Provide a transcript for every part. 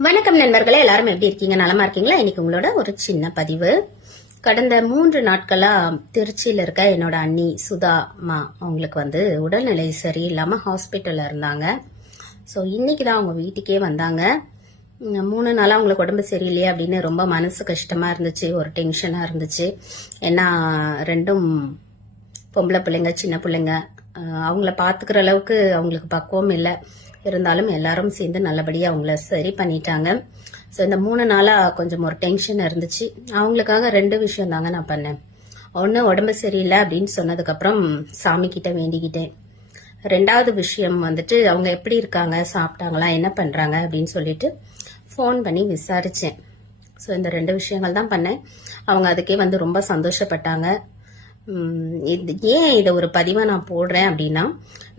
வணக்கம் நண்பர்களே, எல்லாரும் எப்படி இருக்கீங்க? நலமா இருக்கீங்களா? இன்னைக்கு உங்களோட ஒரு சின்ன பதிவு. கடந்த 3 நாட்களா திருச்சியில இருக்க என்னோட அண்ணி சுதாமா அவங்களுக்கு உடல்நிலை சரியில்லாம ஹாஸ்பிட்டல்ல இருந்தாங்க. ஸோ இன்னைக்கு தான் அவங்க வீட்டுக்கே வந்தாங்க. 3 நாளா அவங்களுக்கு உடம்பு சரியில்லையே அப்படின்னு ரொம்ப மனசு கஷ்டமா இருந்துச்சு, ஒரு டென்ஷனா இருந்துச்சு. ஏன்னா 2 பொம்பளை பிள்ளைங்க, சின்ன பிள்ளைங்க, அவங்கள பாத்துக்கிற அளவுக்கு அவங்களுக்கு பக்குவம் இல்லை. இருந்தாலும் எல்லாரும் சேர்ந்து நல்லபடியாக அவங்கள சரி பண்ணிட்டாங்க. ஸோ இந்த 3 நாளாக கொஞ்சம் ஒரு டென்ஷன் இருந்துச்சு. அவங்களுக்காக 2 விஷயம் தாங்க நான் பண்ணேன். ஒன்று, உடம்பு சரியில்லை அப்படின்னு சொன்னதுக்கப்புறம் சாமி கிட்ட வேண்டிக்கிட்டேன். 2வது விஷயம் அவங்க எப்படி இருக்காங்க, சாப்பிட்டாங்களா, என்ன பண்ணுறாங்க அப்படின்னு சொல்லிட்டு ஃபோன் பண்ணி விசாரித்தேன். ஸோ இந்த 2 விஷயங்கள் தான் பண்ணேன். அவங்க அதுக்கே ரொம்ப சந்தோஷப்பட்டாங்க. ஏன் இதை ஒரு பதிவா நான் போடுறேன் அப்படின்னா,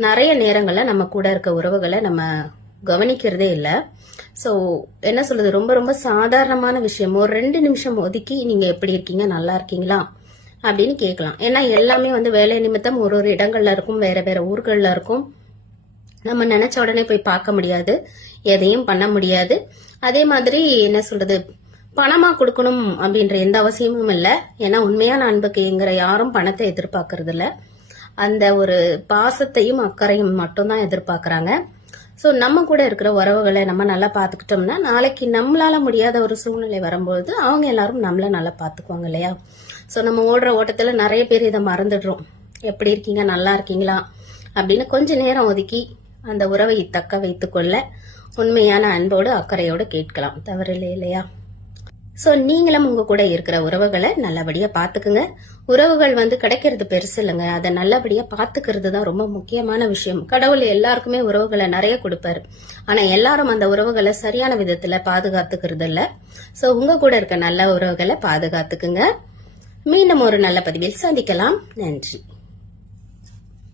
நிறைய நேரங்கள்ல நம்ம கூட இருக்க உறவுகளை நம்ம கவனிக்கிறதே இல்லை. ஸோ என்ன சொல்றது, ரொம்ப ரொம்ப சாதாரணமான விஷயம். ஒரு 2 நிமிஷம் ஒதுக்கி நீங்க எப்படி இருக்கீங்க, நல்லா இருக்கீங்களா அப்படின்னு கேட்கலாம். ஏன்னா எல்லாமே வேலை நிமித்தம் ஒரு ஒரு இடங்கள்ல இருக்கும், வேற வேற ஊர்கள்ல இருக்கும். நம்ம நினைச்ச உடனே போய் பார்க்க முடியாது, எதையும் பண்ண முடியாது. அதே மாதிரி என்ன சொல்றது, பணமா கொடுக்கணும் அப்படின்ற எந்த அவசியமும் இல்லை. ஏன்னா உண்மையான அன்புக்குங்கிற யாரும் பணத்தை எதிர்பார்க்கறது இல்ல, அந்த ஒரு பாசத்தையும் அக்கறையும் மட்டும்தான் எதிர்பார்க்கறாங்க. ஸோ நம்ம கூட இருக்கிற உறவுகளை நம்ம நல்லா பார்த்துக்கிட்டோம்னா, நாளைக்கு நம்மளால முடியாத ஒரு சூழ்நிலை வரும்போது அவங்க எல்லாரும் நம்மள நல்லா பார்த்துக்குவாங்க இல்லையா? ஸோ நம்ம ஓடுற ஓட்டத்துல நிறைய பேர் இதை மறந்துடுறோம். எப்படி இருக்கீங்க, நல்லா இருக்கீங்களா அப்படின்னு கொஞ்ச நேரம் ஒதுக்கி அந்த உறவை தக்க வைத்துக்கொள்ள உண்மையான அன்போடு அக்கறையோடு கேட்கலாம், தவறில்லை இல்லையா? சோ நீங்களும் உங்க கூட இருக்கிற உறவுகளை நல்லபடியா பாத்துக்குங்க. உறவுகள் கிடைக்கிறது பெருசு இல்லைங்க, அதை நல்லபடியா பாத்துக்கிறது தான் ரொம்ப முக்கியமான விஷயம். கடவுள் எல்லாருக்குமே உறவுகளை நிறைய கொடுப்பாரு. ஆனா எல்லாரும் அந்த உறவுகளை சரியான விதத்துல பாதுகாத்துக்கிறது இல்ல. சோ உங்க கூட இருக்க நல்ல உறவுகளை பாதுகாத்துக்குங்க. மீண்டும் ஒரு நல்ல பதிவில் சந்திக்கலாம். நன்றி.